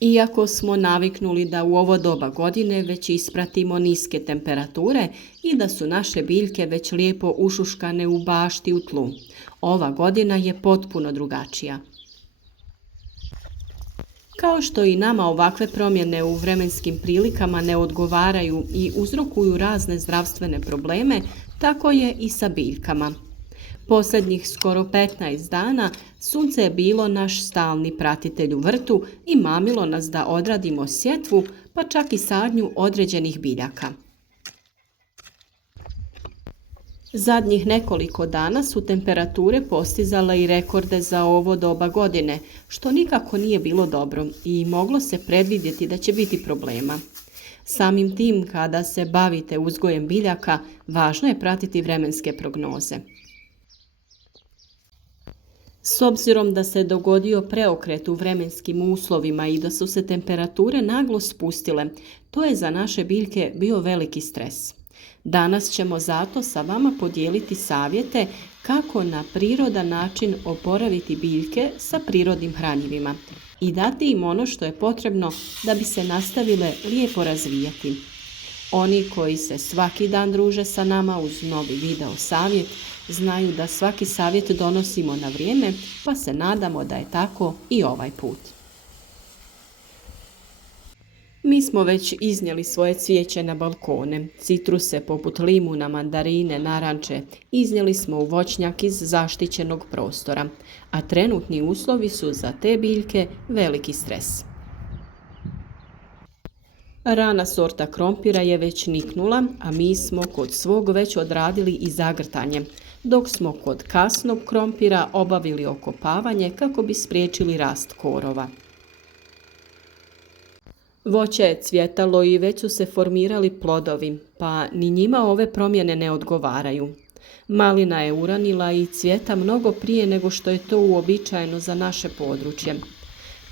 Iako smo naviknuli da u ovo doba godine već ispratimo niske temperature i da su naše biljke već lijepo ušuškane u bašti u tlu, ova godina je potpuno drugačija. Kao što i nama ovakve promjene u vremenskim prilikama ne odgovaraju i uzrokuju razne zdravstvene probleme, tako je i sa biljkama. Posljednjih skoro 15 dana sunce je bilo naš stalni pratitelj u vrtu i mamilo nas da odradimo sjetvu, pa čak i sadnju određenih biljaka. Zadnjih nekoliko dana su temperature postizale i rekorde za ovo doba godine, što nikako nije bilo dobro i moglo se predvidjeti da će biti problema. Samim tim, kada se bavite uzgojem biljaka, važno je pratiti vremenske prognoze. S obzirom da se dogodio preokret u vremenskim uslovima i da su se temperature naglo spustile, to je za naše biljke bio veliki stres. Danas ćemo zato sa vama podijeliti savjete kako na prirodan način oporaviti biljke sa prirodnim hranjivima i dati im ono što je potrebno da bi se nastavile lijepo razvijati. Oni koji se svaki dan druže sa nama uz novi video savjet znaju da svaki savjet donosimo na vrijeme, pa se nadamo da je tako i ovaj put. Mi smo već iznijeli svoje cvijeće na balkone, citruse poput limuna, mandarine, naranče, iznijeli smo u voćnjak iz zaštićenog prostora, a trenutni uslovi su za te biljke veliki stres. Rana sorta krompira je već niknula, a mi smo kod svog već odradili i zagrtanje, dok smo kod kasnog krompira obavili okopavanje kako bi spriječili rast korova. Voće je cvjetalo i već su se formirali plodovi, pa ni njima ove promjene ne odgovaraju. Malina je uranila i cvjeta mnogo prije nego što je to uobičajeno za naše područje.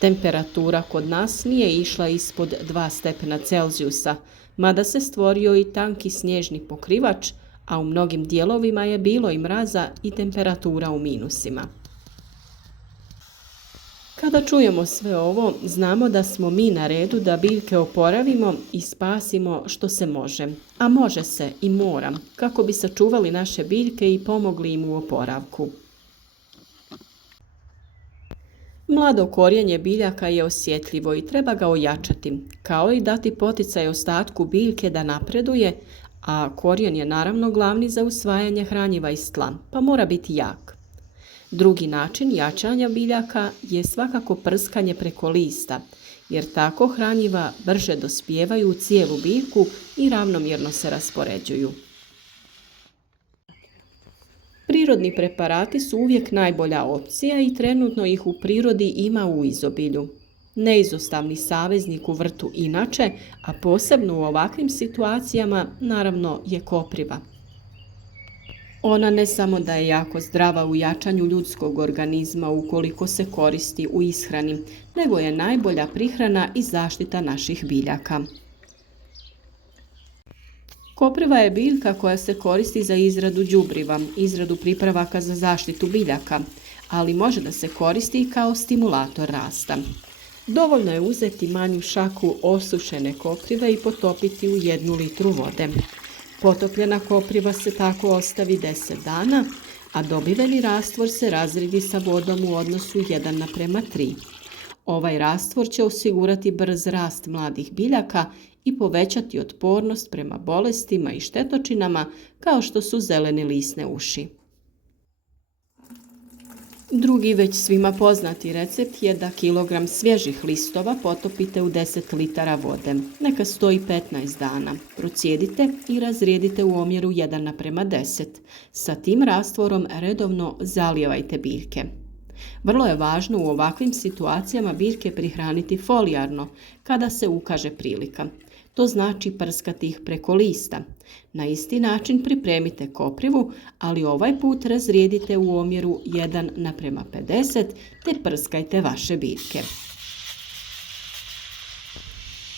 Temperatura kod nas nije išla ispod 2 stepena Celzijusa, mada se stvorio i tanki snježni pokrivač, a u mnogim dijelovima je bilo i mraza i temperatura u minusima. Kada čujemo sve ovo, znamo da smo mi na redu da biljke oporavimo i spasimo što se može, a može se i mora, kako bi sačuvali naše biljke i pomogli im u oporavku. Mlado korijenje biljaka je osjetljivo i treba ga ojačati, kao i dati poticaj ostatku biljke da napreduje, a korijen je naravno glavni za usvajanje hranjiva iz tla, pa mora biti jak. Drugi način jačanja biljaka je svakako prskanje preko lista, jer tako hranjiva brže dospijevaju u cijelu biljku i ravnomjerno se raspoređuju. Prirodni preparati su uvijek najbolja opcija i trenutno ih u prirodi ima u izobilju. Neizostavni saveznik u vrtu inače, a posebno u ovakvim situacijama, naravno je kopriva. Ona ne samo da je jako zdrava u jačanju ljudskog organizma ukoliko se koristi u ishrani, nego je najbolja prihrana i zaštita naših biljaka. Kopriva je biljka koja se koristi za izradu đubriva, izradu pripravaka za zaštitu biljaka, ali može da se koristi i kao stimulator rasta. Dovoljno je uzeti manju šaku osušene koprive i potopiti u 1 litru vode. Potopljena kopriva se tako ostavi 10 dana, a dobiveni rastvor se razredi sa vodom u odnosu 1:3. Ovaj rastvor će osigurati brz rast mladih biljaka i povećati otpornost prema bolestima i štetočinama kao što su zelene lisne uši. Drugi već svima poznati recept je da kilogram svježih listova potopite u 10 litara vode. Neka stoji 15 dana. Procijedite i razrijedite u omjeru 1:10. Sa tim rastvorom redovno zalijevajte biljke. Vrlo je važno u ovakvim situacijama biljke prihraniti folijarno kada se ukaže prilika. To znači prskati ih preko lista. Na isti način pripremite koprivu, ali ovaj put razrijedite u omjeru 1:50 te prskajte vaše biljke.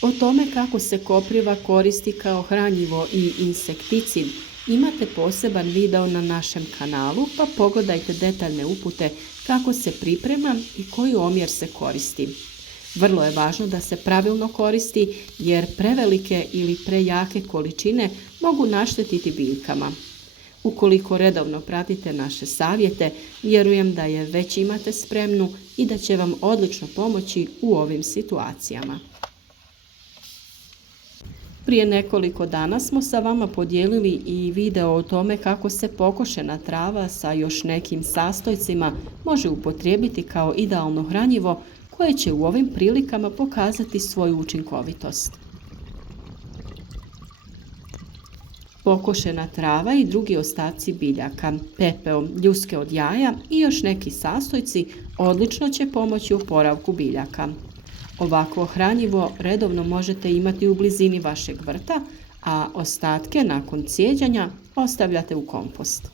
O tome kako se kopriva koristi kao hranjivo i insekticid imate poseban video na našem kanalu, pa pogledajte detaljne upute kako se priprema i koji omjer se koristi. Vrlo je važno da se pravilno koristi jer prevelike ili prejake količine mogu naštetiti biljkama. Ukoliko redovno pratite naše savjete, vjerujem da je već imate spremnu i da će vam odlično pomoći u ovim situacijama. Prije nekoliko dana smo sa vama podijelili i video o tome kako se pokošena trava sa još nekim sastojcima može upotrijebiti kao idealno hranjivo koje će u ovim prilikama pokazati svoju učinkovitost. Pokošena trava i drugi ostaci biljaka, pepeo, ljuske od jaja i još neki sastojci odlično će pomoći u oporavku biljaka. Ovakvo hranjivo redovno možete imati u blizini vašeg vrta, a ostatke nakon cijeđanja ostavljate u kompost.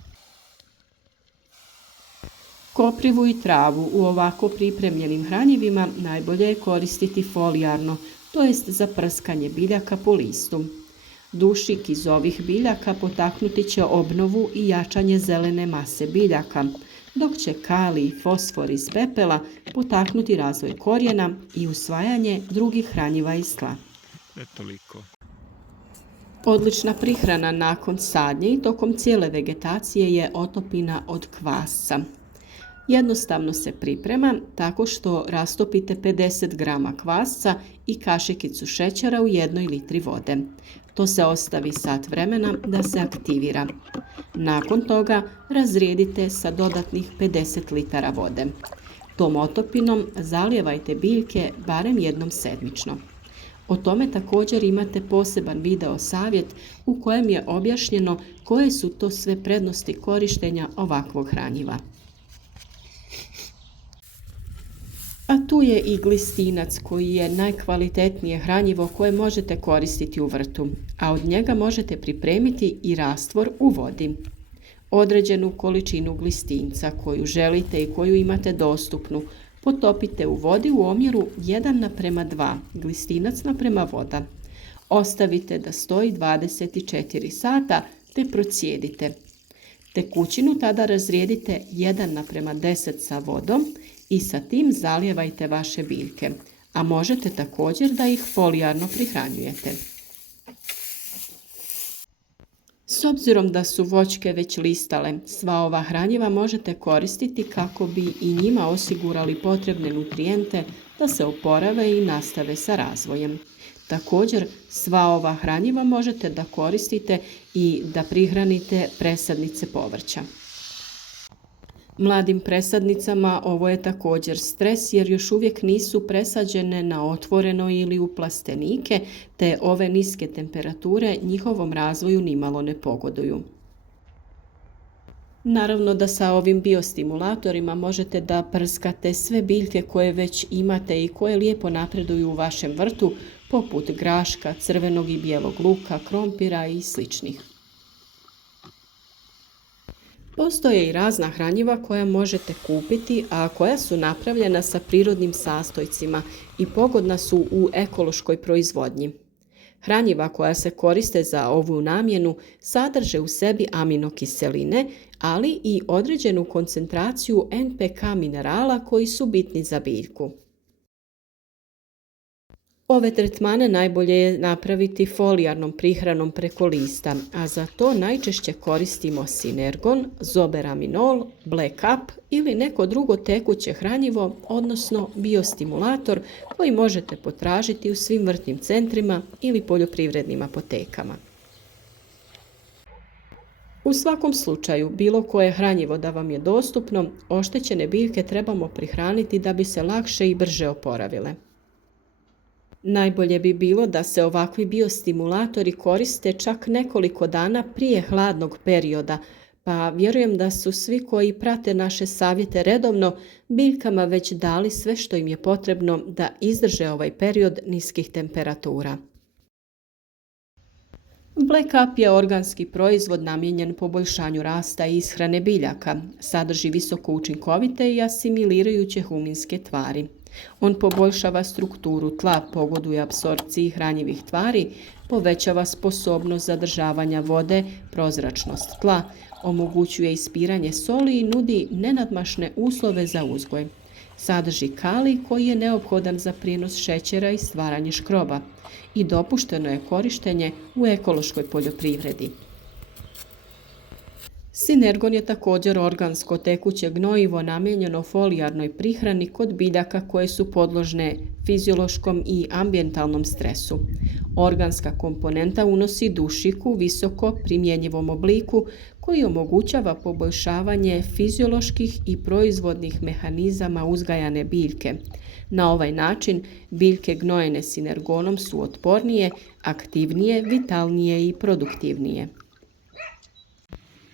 Koprivu i travu u ovako pripremljenim hranjivima najbolje je koristiti folijarno, to jest za prskanje biljaka po listu. Dušik iz ovih biljaka potaknuti će obnovu i jačanje zelene mase biljaka, dok će kalij i fosfor iz pepela potaknuti razvoj korijena i usvajanje drugih hranjiva iz tla. Odlična prihrana nakon sadnje i tokom cijele vegetacije je otopina od kvasca. Jednostavno se priprema tako što rastopite 50 grama kvasca i kašikicu šećera u 1 litri vode. To se ostavi sat vremena da se aktivira. Nakon toga razrijedite sa dodatnih 50 litara vode. Tom otopinom zalijevajte biljke barem jednom sedmično. O tome također imate poseban video savjet u kojem je objašnjeno koje su to sve prednosti korištenja ovakvog hranjiva. A tu je i glistinac koji je najkvalitetnije hranjivo koje možete koristiti u vrtu, a od njega možete pripremiti i rastvor u vodi. Određenu količinu glistinca koju želite i koju imate dostupnu potopite u vodi u omjeru 1:2, glistinac naprema voda. Ostavite da stoji 24 sata te procijedite. Tekućinu tada razrijedite 1:10 sa vodom i sa tim zalijevajte vaše biljke, a možete također da ih folijarno prihranjujete. S obzirom da su voćke već listale, sva ova hranjiva možete koristiti kako bi i njima osigurali potrebne nutrijente da se oporave i nastave sa razvojem. Također, sva ova hranjiva možete da koristite i da prihranite presadnice povrća. Mladim presadnicama ovo je također stres jer još uvijek nisu presađene na otvoreno ili u plastenike, te ove niske temperature njihovom razvoju nimalo ne pogoduju. Naravno da sa ovim biostimulatorima možete da prskate sve biljke koje već imate i koje lijepo napreduju u vašem vrtu, poput graška, crvenog i bijelog luka, krompira i sličnih. Postoje i razna hranjiva koja možete kupiti, a koja su napravljena sa prirodnim sastojcima i pogodna su u ekološkoj proizvodnji. Hranjiva koja se koriste za ovu namjenu sadrže u sebi aminokiseline, ali i određenu koncentraciju NPK minerala koji su bitni za biljku. Ove tretmane najbolje je napraviti folijarnom prihranom preko lista, a za to najčešće koristimo Sinergon, Zoberaminol, Black Up ili neko drugo tekuće hranjivo, odnosno biostimulator koji možete potražiti u svim vrtnim centrima ili poljoprivrednim apotekama. U svakom slučaju, bilo koje hranjivo da vam je dostupno, oštećene biljke trebamo prihraniti da bi se lakše i brže oporavile. Najbolje bi bilo da se ovakvi biostimulatori koriste čak nekoliko dana prije hladnog perioda, pa vjerujem da su svi koji prate naše savjete redovno biljkama već dali sve što im je potrebno da izdrže ovaj period niskih temperatura. Black Up je organski proizvod namijenjen poboljšanju rasta i ishrane biljaka. Sadrži visoko učinkovite i asimilirajuće huminske tvari. On poboljšava strukturu tla, pogoduje apsorpciji hranjivih tvari, povećava sposobnost zadržavanja vode, prozračnost tla, omogućuje ispiranje soli i nudi nenadmašne uslove za uzgoj. Sadrži kalij koji je neophodan za prijenos šećera i stvaranje škroba i dopušteno je korištenje u ekološkoj poljoprivredi. Sinergon je također organsko tekuće gnojivo namijenjeno folijarnoj prihrani kod biljaka koje su podložne fiziološkom i ambijentalnom stresu. Organska komponenta unosi dušiku u visoko primjenjivom obliku koji omogućava poboljšavanje fizioloških i proizvodnih mehanizama uzgajane biljke. Na ovaj način biljke gnojene sinergonom su otpornije, aktivnije, vitalnije i produktivnije.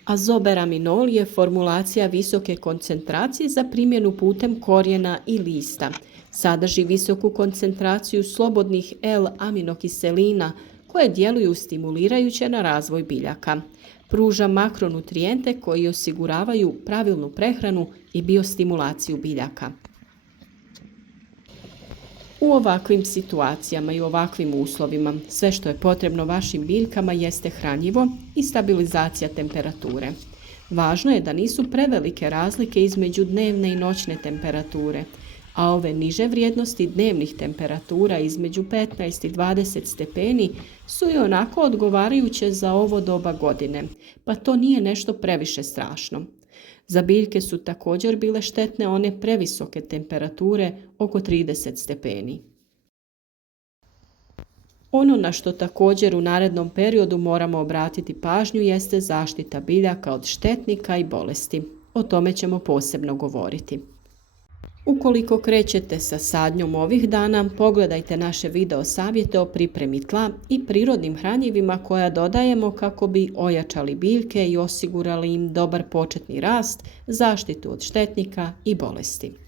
Azoberaminol je formulacija visoke koncentracije za primjenu putem korijena i lista. Sadrži visoku koncentraciju slobodnih L-aminokiselina koje djeluju stimulirajuće na razvoj biljaka. Pruža makronutrijente koji osiguravaju pravilnu prehranu i biostimulaciju biljaka. U ovakvim situacijama i ovakvim uslovima sve što je potrebno vašim biljkama jeste hranjivo i stabilizacija temperature. Važno je da nisu prevelike razlike između dnevne i noćne temperature, a ove niže vrijednosti dnevnih temperatura između 15 i 20 stepeni su i onako odgovarajuće za ovo doba godine, pa to nije nešto previše strašno. Za biljke su također bile štetne one previsoke temperature oko 30 stepeni. Ono na što također u narednom periodu moramo obratiti pažnju jeste zaštita biljaka od štetnika i bolesti. O tome ćemo posebno govoriti. Ukoliko krećete sa sadnjom ovih dana, pogledajte naše video savjete o pripremi tla i prirodnim hranjivima koja dodajemo kako bi ojačali biljke i osigurali im dobar početni rast, zaštitu od štetnika i bolesti.